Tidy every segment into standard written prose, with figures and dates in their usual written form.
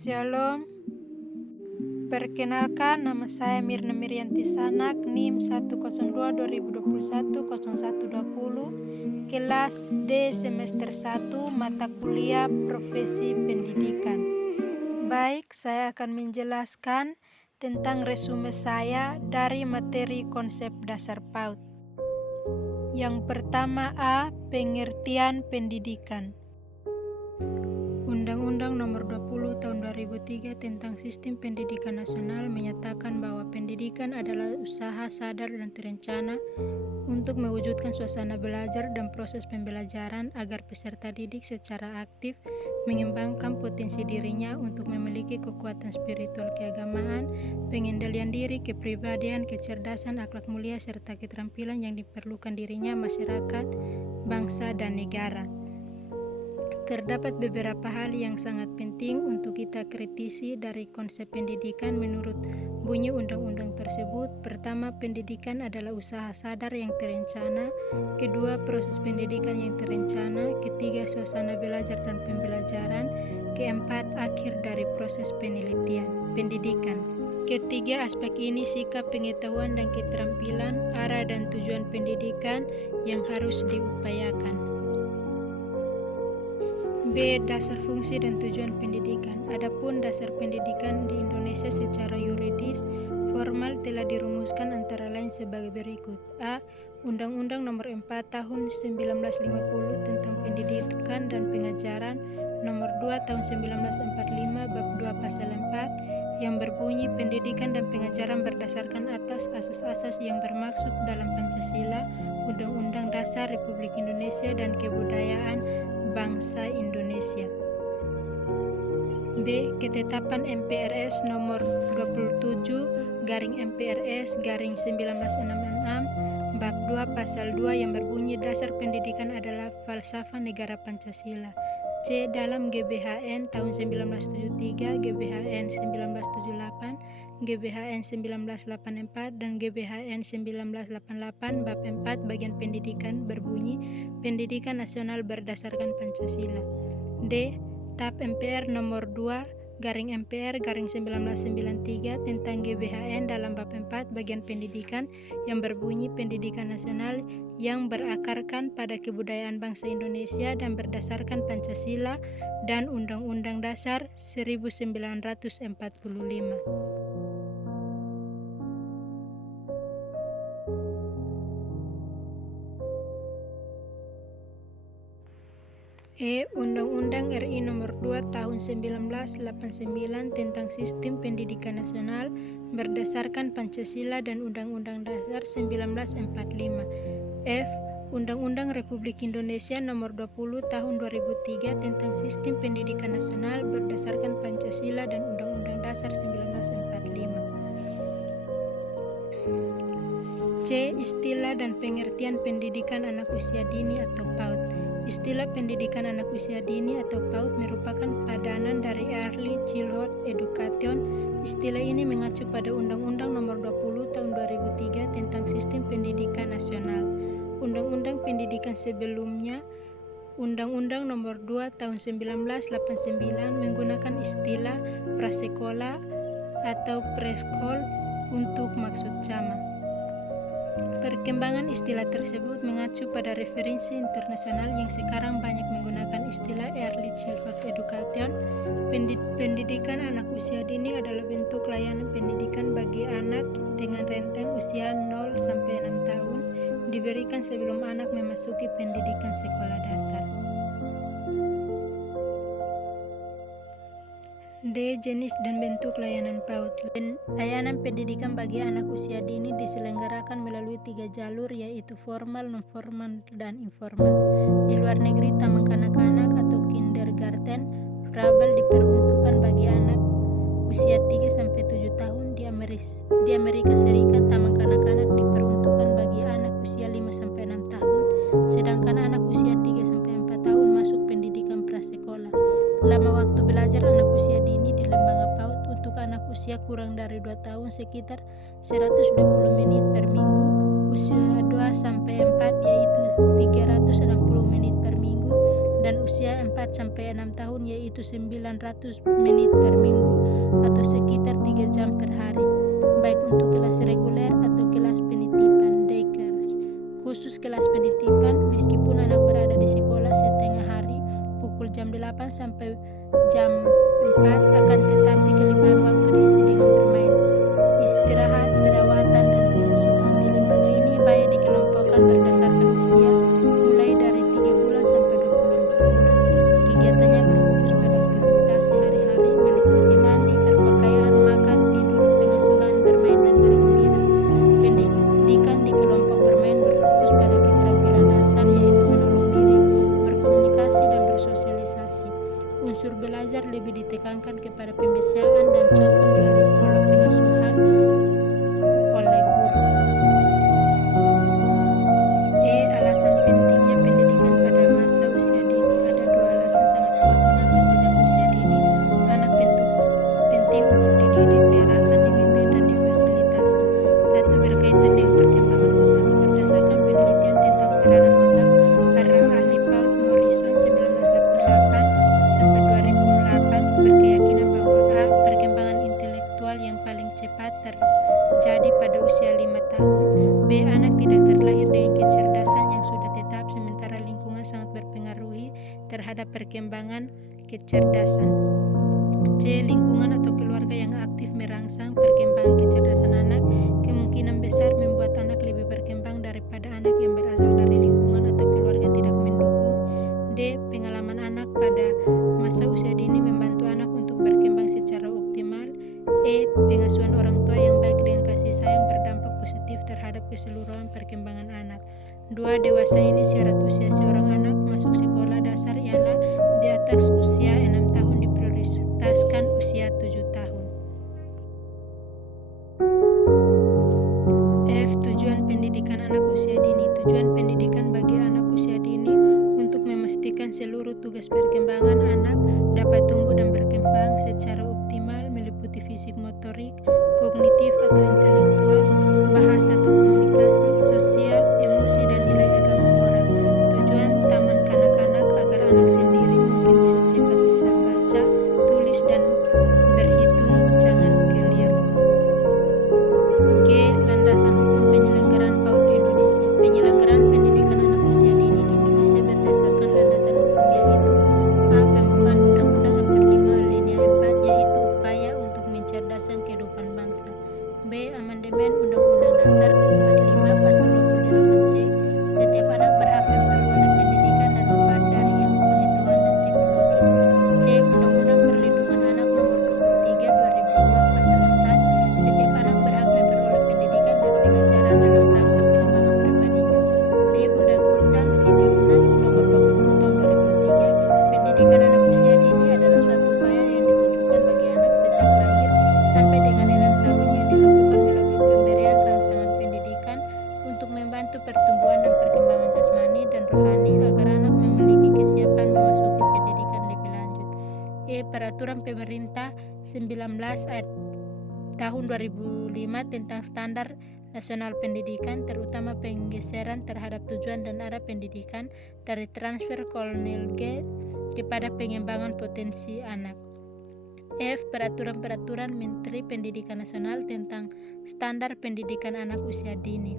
Shalom, perkenalkan nama saya Mirna Mirianti Sanak, NIM 102-2021-0120, kelas D semester 1, mata kuliah profesi pendidikan. Baik, saya akan menjelaskan tentang resume saya dari materi konsep dasar PAUD. Yang pertama A. Pengertian pendidikan. Undang-Undang Nomor 20 Tahun 2003 tentang Sistem Pendidikan Nasional menyatakan bahwa pendidikan adalah usaha sadar dan terencana untuk mewujudkan suasana belajar dan proses pembelajaran agar peserta didik secara aktif mengembangkan potensi dirinya untuk memiliki kekuatan spiritual keagamaan, pengendalian diri, kepribadian, kecerdasan, akhlak mulia, serta keterampilan yang diperlukan dirinya, masyarakat, bangsa, dan negara. Terdapat beberapa hal yang sangat penting untuk kita kritisi dari konsep pendidikan menurut bunyi undang-undang tersebut. Pertama, pendidikan adalah usaha sadar yang terencana. Kedua, proses pendidikan yang terencana. Ketiga, suasana belajar dan pembelajaran. Keempat, akhir dari proses pendidikan. Ketiga aspek ini sikap, pengetahuan, dan keterampilan, arah dan tujuan pendidikan yang harus diupayakan. B. Dasar fungsi dan tujuan pendidikan. Adapun dasar pendidikan di Indonesia secara yuridis formal telah dirumuskan antara lain sebagai berikut. A. Undang-Undang Nomor 4 Tahun 1950 tentang Pendidikan dan Pengajaran, Nomor 2 Tahun 1945 Bab 2 Pasal 4 yang berbunyi pendidikan dan pengajaran berdasarkan atas asas-asas yang bermaksud dalam Pancasila, Undang-Undang Dasar Republik Indonesia, dan kebudayaan bangsa Indonesia. B. Ketetapan MPRS nomor 27/MPRS/1966 Bab 2 Pasal 2 yang berbunyi dasar pendidikan adalah falsafah negara Pancasila. C. Dalam GBHN tahun 1973, GBHN 1978, GBHN 1984, dan GBHN 1988 Bab 4 bagian pendidikan berbunyi pendidikan nasional berdasarkan Pancasila. D. TAP MPR nomor 2/MPR/1993 tentang GBHN dalam Bab 4 bagian pendidikan yang berbunyi pendidikan nasional yang berakarkan pada kebudayaan bangsa Indonesia dan berdasarkan Pancasila dan Undang-Undang Dasar 1945. E. Undang-Undang RI Nomor 2 Tahun 1989 tentang Sistem Pendidikan Nasional berdasarkan Pancasila dan Undang-Undang Dasar 1945. F. Undang-Undang Republik Indonesia Nomor 20 Tahun 2003 tentang Sistem Pendidikan Nasional berdasarkan Pancasila dan Undang-Undang Dasar 1945. C. Istilah dan pengertian pendidikan anak usia dini atau PAUD. Istilah pendidikan anak usia dini atau PAUD merupakan padanan dari Early Childhood Education. Istilah ini mengacu pada Undang-Undang Nomor 20 Tahun 2003 tentang Sistem Pendidikan Nasional. Undang-Undang pendidikan sebelumnya, Undang-Undang Nomor 2 Tahun 1989 menggunakan istilah prasekolah atau preschool untuk maksud sama. Perkembangan istilah tersebut mengacu pada referensi internasional yang sekarang banyak menggunakan istilah Early Childhood Education. Pendidikan anak usia dini adalah bentuk layanan pendidikan bagi anak dengan rentang usia 0 sampai 6 tahun diberikan sebelum anak memasuki pendidikan sekolah dasar. D. Jenis dan bentuk layanan PAUD. Layanan pendidikan bagi anak usia dini diselenggarakan melalui 3 jalur, yaitu formal, non-formal, dan informal. Di luar negeri, taman kanak-kanak atau kindergarten verbal diperuntukkan bagi anak usia 3-7 tahun. Di Amerika Serikat, taman kanak-kanak diperuntukkan bagi anak usia 5-6 tahun, sedangkan anak usia 3-4 tahun masuk pendidikan prasekolah. Lama waktu belajar anak usia dini di lembaga PAUD untuk anak usia kurang dari 2 tahun sekitar 120 menit per minggu, usia 2-4 yaitu 360 menit per minggu, dan usia 4 sampai 6 tahun yaitu 900 menit per minggu atau sekitar 3 jam per hari, baik untuk kelas reguler atau kelas penitipan daycare. Khusus kelas penitipan, meskipun anak berada di sekolah setengah hari, pukul jam 8 sampai jam 4, akan tetapi kelebihan waktu diisi dengan bermain, istirahat, perawatan, dan pengasuhan. Di lembaga ini bayi dikelompokkan berdasarkan usia, mulai dari 3 bulan sampai 24 bulan. Kegiatannya berfokus pada aktivitas sehari-hari, meliputi mandi, berpakaian, makan, tidur, pengasuhan, bermain, dan bergembira. Pendidikan di kelompok bermain berfokus pada keterampilan dasar, yaitu menolong diri, berkomunikasi, dan bersosialisasi. Unsur belajar lebih ditekankan kepada pembiasaan dan contoh melalui pola pengasuhan oleh guru. Alasan pentingnya pendidikan pada masa usia dini. Ada 2 alasan sangat kuat mengapa sejak usia dini anak penting untuk dididik, diarahkan, dibimbing, dan difasilitasi. 1. Berkaitan dengan perkembangan otak. Berdasarkan penelitian tentang peranan otak, para ahli PAUD Morrison 1988-2008 berkeyakinan bahwa A. Perkembangan intelektual yang paling cepat terjadi pada usia 5 tahun. B. Anak tidak terlahir dengan kecerdasan yang sudah tetap, sementara lingkungan sangat berpengaruh terhadap perkembangan kecerdasan. C. Lingkungan atau keluarga yang aktif merangsang perkembangan kecerdasan anak kemungkinan besar membuat anak lebih berkembang daripada anak yang berasal dari lingkungan atau keluarga tidak mendukung. D. Pengalaman anak pada masa usia dini membantu anak untuk berkembang secara optimal. E. Pengasuhan orang tua yang baik dengan kasih sayang berdampak positif terhadap keseluruhan perkembangan anak. 2. Dewasa ini syarat usia seorang anak masuk sekolah dasar ialah di atas usia 6 tahun, diprioritaskan usia 7 tahun. F. Tujuan pendidikan anak usia dini. Tujuan pendidikan bagi anak usia dini untuk memastikan seluruh tugas perkembangan anak dapat tumbuh dan berkembang secara optimal, meliputi fisik, motorik, kognitif atau intelektual, bahasa atau komunikasi, sosial, emosi, dan nilai agama moral. Tujuan taman kanak-kanak agar anak sendiri mungkin bisa baca, tulis, dan berhitung, jangan keliru. G. Landasan hukum penyelenggaraan PAUD di Indonesia. Penyelenggaraan pendidikan anak usia dini di Indonesia berdasarkan landasan hukum yaitu A. Pembukaan Undang-Undang Nomor 5 Alinea 4 yaitu upaya untuk mencerdaskan kehidupan bangsa. B. Amandemen Undang-Undang Dasar 45 Pasal 28C. Setiap anak berhak memperoleh pendidikan dan manfaat dari ilmu pengetahuan dan teknologi. C. Undang-Undang Perlindungan Anak Nomor 23 2002 Pasal 4. Setiap anak berhak memperoleh pendidikan dan pengajaran dalam rangka pengembangan pribadinya. D. Undang-Undang Sidiknas Nomor 20 Tahun 2003. Pendidikan anak usia dini adalah suatu upaya yang ditujukan bagi anak sejak lahir sampai dengan 6 tahun yang dilakukan melalui pemberian rangsangan pendidikan untuk membantu pertumbuhan dan perkembangan jasmani dan rohani agar anak memiliki kesiapan memasuki pendidikan lebih lanjut. E. Peraturan Pemerintah 19 tahun 2005 tentang Standar Nasional Pendidikan, terutama penggeseran terhadap tujuan dan arah pendidikan dari transfer kolonial kepada pengembangan potensi anak. F. Peraturan Menteri Pendidikan Nasional tentang Standar Pendidikan Anak Usia Dini.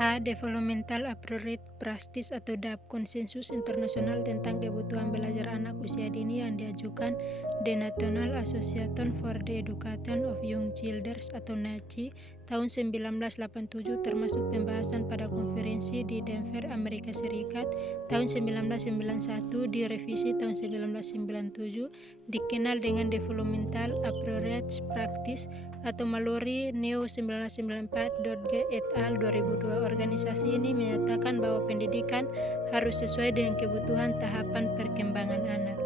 H. Developmental Approach Practice atau DAP, konsensus internasional tentang kebutuhan belajar anak usia dini yang diajukan The National Association for the Education of Young Children atau NACI tahun 1987, termasuk pembahasan pada konferensi di Denver, Amerika Serikat tahun 1991, direvisi tahun 1997, dikenal dengan Developmental Approach Practice atau Mallory Neo 1994.g et al. 2002. Organisasi ini menyatakan bahwa pendidikan harus sesuai dengan kebutuhan tahapan perkembangan anak.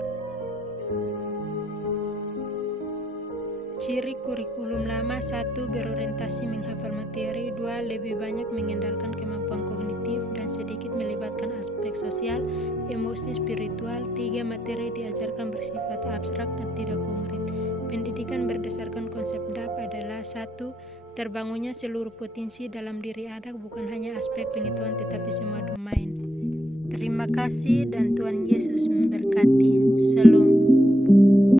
Ciri kurikulum lama: 1. Berorientasi menghafal materi. 2. Lebih banyak mengendalikan kemampuan kognitif dan sedikit melibatkan aspek sosial, emosi, spiritual. 3. Materi diajarkan bersifat abstrak dan tidak konkret. Pendidikan berdasarkan konsep DAP adalah 1. Terbangunnya seluruh potensi dalam diri anak, bukan hanya aspek pengetahuan tetapi semua domain. 2. Terima kasih dan Tuhan Yesus memberkati. Shalom.